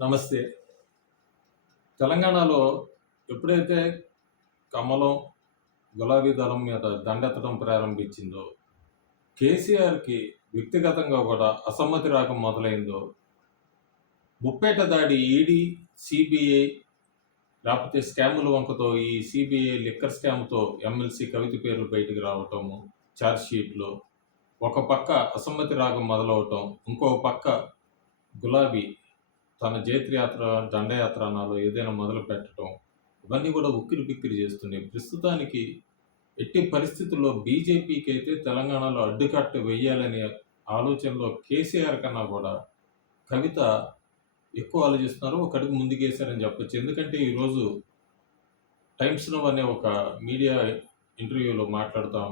నమస్తే. తెలంగాణలో ఎప్పుడైతే కమలం, గులాబీ దళం మీద దండెత్తడం ప్రారంభించిందో, కేసీఆర్‌కి వ్యక్తిగతంగా కూడా అసమ్మతి రాకం మొదలైందో, ముప్పేట దాడి ఈడీ, సీబీఐ లేకపోతే స్కాముల వంకతో ఈ సీబీఐ లిక్కర్ స్కామ్‌తో ఎమ్మెల్సీ కవిత పేర్లు బయటకు రావటము, ఛార్జ్‌షీట్‌లో ఒక పక్క అసమ్మతి రాగం మొదలవటం, ఇంకో పక్క గులాబీ తన జైత్రయాత్ర, దండయాత్ర అనాలో ఏదైనా మొదలుపెట్టడం, ఇవన్నీ కూడా ఉక్కిరిబిక్కిరి చేస్తున్నాయి. ప్రస్తుతానికి ఎట్టి పరిస్థితుల్లో బీజేపీకైతే తెలంగాణలో అడ్డుకట్ట వేయాలనే ఆలోచనలో కేసీఆర్ కన్నా కూడా కవిత ఎక్కువ ఆలోచిస్తున్నారు. ఒక అడుగు ముందుకేశారని చెప్పొచ్చు. ఎందుకంటే ఈరోజు టైమ్స్ నౌ అనే ఒక మీడియా ఇంటర్వ్యూలో మాట్లాడుతూ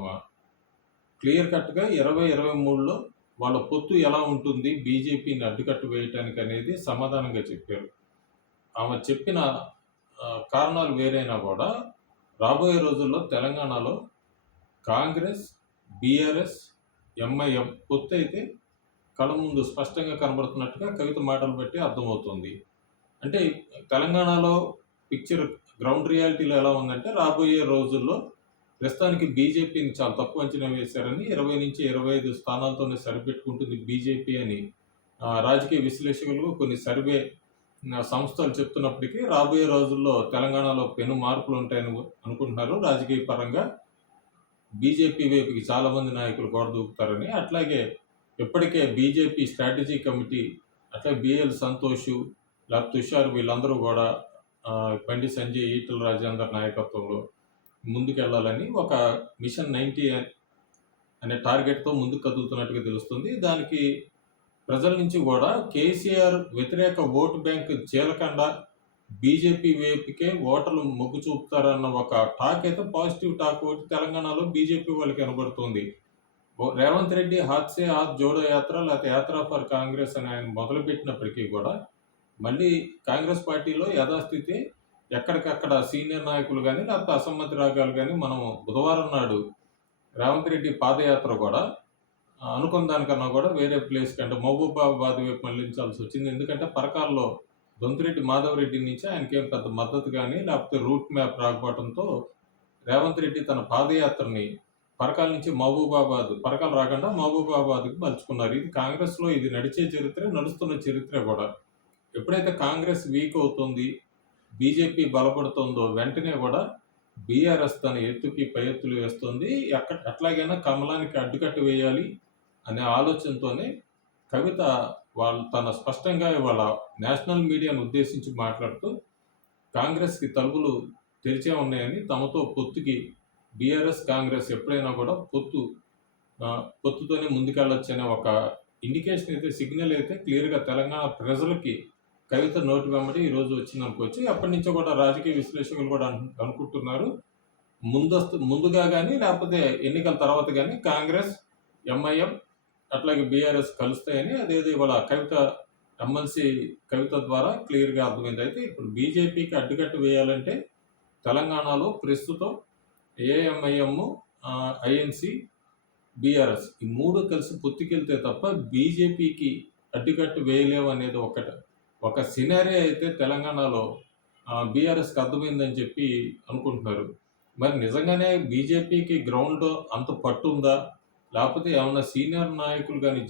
క్లియర్ కట్‌గా 2023లో వాళ్ళ పొత్తు ఎలా ఉంటుంది, బీజేపీని అడ్డుకట్ట వేయటానికి అనేది సమాధానంగా చెప్పారు. ఆమె చెప్పిన కారణాలు వేరైనా కూడా రాబోయే రోజుల్లో తెలంగాణలో కాంగ్రెస్, బీఆర్ఎస్, ఎంఐఎం పొత్తు అయితే కళ్ళ ముందు స్పష్టంగా కనబడుతున్నట్టుగా కవిత మాటలు బట్టి అర్థమవుతుంది. అంటే తెలంగాణలో పిక్చర్ గ్రౌండ్ రియాలిటీలో ఎలా ఉందంటే రాబోయే రోజుల్లో ప్రస్తుతానికి బీజేపీని చాలా తక్కువ అంచనా వేశారని 20-25 స్థానాలతోనే సరిపెట్టుకుంటుంది బీజేపీ అని రాజకీయ విశ్లేషకులు కొన్ని సర్వే సంస్థలు చెప్తున్నప్పటికీ రాబోయే రోజుల్లో తెలంగాణలో పెను మార్పులు ఉంటాయని అనుకుంటున్నారు. రాజకీయ పరంగా బీజేపీ వైపుకి చాలామంది నాయకులు గోడ దూకుతారని. అట్లాగే ఇప్పటికే బీజేపీ స్ట్రాటజీ కమిటీ అట్లా బిఎల్ సంతోష్ లేకపోతే తుషార్ వీళ్ళందరూ కూడా బండి సంజయ్, ఈటల రాజేందర్ నాయకత్వంలో ముందుకెళ్లాలని ఒక మిషన్ 90 అనే టార్గెట్‌తో ముందుకు కదులుతున్నట్టుగా తెలుస్తుంది. దానికి ప్రజల నుంచి కూడా కేసీఆర్ వ్యతిరేక ఓటు బ్యాంక్ చీలకుండా బీజేపీ వైపుకే ఓటర్లు మొగ్గు చూపుతారన్న ఒక టాక్ అయితే పాజిటివ్ టాక్ ఒకటి తెలంగాణలో బీజేపీ వాళ్ళకి కనబడుతుంది. రేవంత్ రెడ్డి హాత్ సే హాత్ జోడో యాత్ర లేకపోతే యాత్ర ఫర్ కాంగ్రెస్ అని ఆయన మొదలుపెట్టినప్పటికీ కూడా మళ్ళీ కాంగ్రెస్ పార్టీలో యథాస్థితి ఎక్కడికక్కడ సీనియర్ నాయకులు కానీ లేకపోతే అసమ్మతి రాగాలు కానీ మనం బుధవారం నాడు రేవంత్ రెడ్డి పాదయాత్ర కూడా అనుకున్న దానికన్నా కూడా వేరే ప్లేస్ కంటే మహబూబాబాద్ వైపు మళ్లించాల్సి వచ్చింది. ఎందుకంటే పరకాల్లో దొంతిరెడ్డి మాధవరెడ్డి నుంచి ఆయనకేం పెద్ద మద్దతు కానీ లేకపోతే రూట్ మ్యాప్ రాకపోవడంతో రేవంత్ రెడ్డి తన పాదయాత్రని పరకాల నుంచి పరకాలు రాకుండా మహబూబాబాద్కి మలుచుకున్నారు. ఇది కాంగ్రెస్లో ఇది నడిచే చరిత్ర, నడుస్తున్న చరిత్ర కూడా. ఎప్పుడైతే కాంగ్రెస్ వీక్ అవుతుంది, బీజేపీ బలపడుతుందో వెంటనే కూడా బీఆర్ఎస్ తన ఎత్తుకి పై ఎత్తులు వేస్తుంది. ఎట్లాగైనా కమలానికి అడ్డుకట్ట వేయాలి అనే ఆలోచనతోనే కవిత తన స్పష్టంగా ఇవాళ నేషనల్ మీడియాను ఉద్దేశించి మాట్లాడుతూ కాంగ్రెస్కి తలుపులు తెరిచే ఉన్నాయని, తమతో పొత్తుకి బీఆర్ఎస్ కాంగ్రెస్ ఎప్పుడైనా కూడా పొత్తుతోనే ముందుకెళ్ళొచ్చు అనే ఒక ఇండికేషన్ అయితే, సిగ్నల్ అయితే క్లియర్గా తెలంగాణ ప్రజలకి కవిత నోటి వెంబడి ఈరోజు వచ్చిందనుకోవచ్చు. అప్పటి నుంచో కూడా రాజకీయ విశ్లేషకులు కూడా అనుకుంటున్నారు ముందుగా కానీ లేకపోతే ఎన్నికల తర్వాత కానీ కాంగ్రెస్, ఎంఐఎం అట్లాగే బీఆర్ఎస్ కలుస్తాయని. అదేదో ఇవాళ కవిత ఎమ్మెల్సీ కవిత ద్వారా క్లియర్గా అర్థమైంది. అయితే ఇప్పుడు బీజేపీకి అడ్డుకట్ట వేయాలంటే తెలంగాణలో ప్రస్తుతం ఏఐఎంఐఎం, ఐఎన్సి, బీఆర్ఎస్ ఈ మూడు కలిసి పొత్తుకెళ్తే తప్ప బీజేపీకి అడ్డుకట్ట వేయలేము అనేది ఒక సినారియో అయితే తెలంగాణలో బీఆర్ఎస్కి అర్థమైందని చెప్పి అనుకుంటున్నారు. మరి నిజంగానే బీజేపీకి గ్రౌండ్ అంత పట్టుందా, లేకపోతే ఏమన్నా సీనియర్ నాయకులు కానీ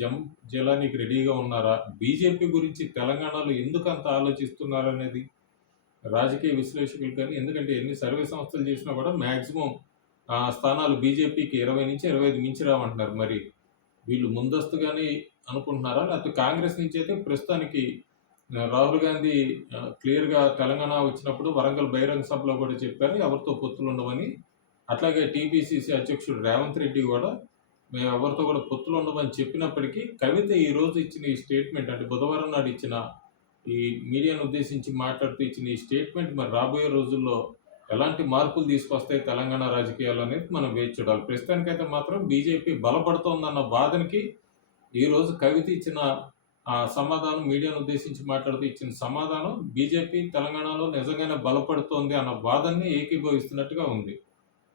జలానికి రెడీగా ఉన్నారా, బీజేపీ గురించి తెలంగాణలో ఎందుకు అంత ఆలోచిస్తున్నారు అనేది రాజకీయ విశ్లేషకులు కానీ. ఎందుకంటే ఎన్ని సర్వే సంస్థలు చేసినా కూడా మ్యాక్సిమం స్థానాలు బీజేపీకి 20-25 మించి రావంటున్నారు. మరి వీళ్ళు ముందస్తుగానే అనుకుంటున్నారా, లేకపోతే కాంగ్రెస్ నుంచి అయితే ప్రస్తుతానికి రాహుల్ గాంధీ క్లియర్గా తెలంగాణ వచ్చినప్పుడు వరంగల్ బహిరంగ సభలో కూడా చెప్పారు ఎవరితో పొత్తులు ఉండవని. అట్లాగే టీపీసీసీ అధ్యక్షుడు రేవంత్ రెడ్డి కూడా మేము ఎవరితో కూడా పొత్తులు ఉండవని చెప్పినప్పటికీ కవిత ఈరోజు ఇచ్చిన ఈ స్టేట్మెంట్, అంటే బుధవారం నాడు ఇచ్చిన ఈ మీడియాను ఉద్దేశించి మాట్లాడుతూ ఇచ్చిన ఈ స్టేట్మెంట్ మరి రాబోయే రోజుల్లో ఎలాంటి మార్పులు తీసుకొస్తాయి తెలంగాణ రాజకీయాలు అనేది మనం వేచి చూడాలి. ప్రస్తుతానికైతే మాత్రం బీజేపీ బలపడుతోందన్న బాధనికి ఈరోజు కవిత ఇచ్చిన సమాధానం, మీడియాను ఉద్దేశించి మాట్లాడుతూ ఇచ్చిన సమాధానం బీజేపీ తెలంగాణలో నిజంగానే బలపడుతోంది అన్న వాదనని ఏకీభవిస్తున్నట్టుగా ఉంది.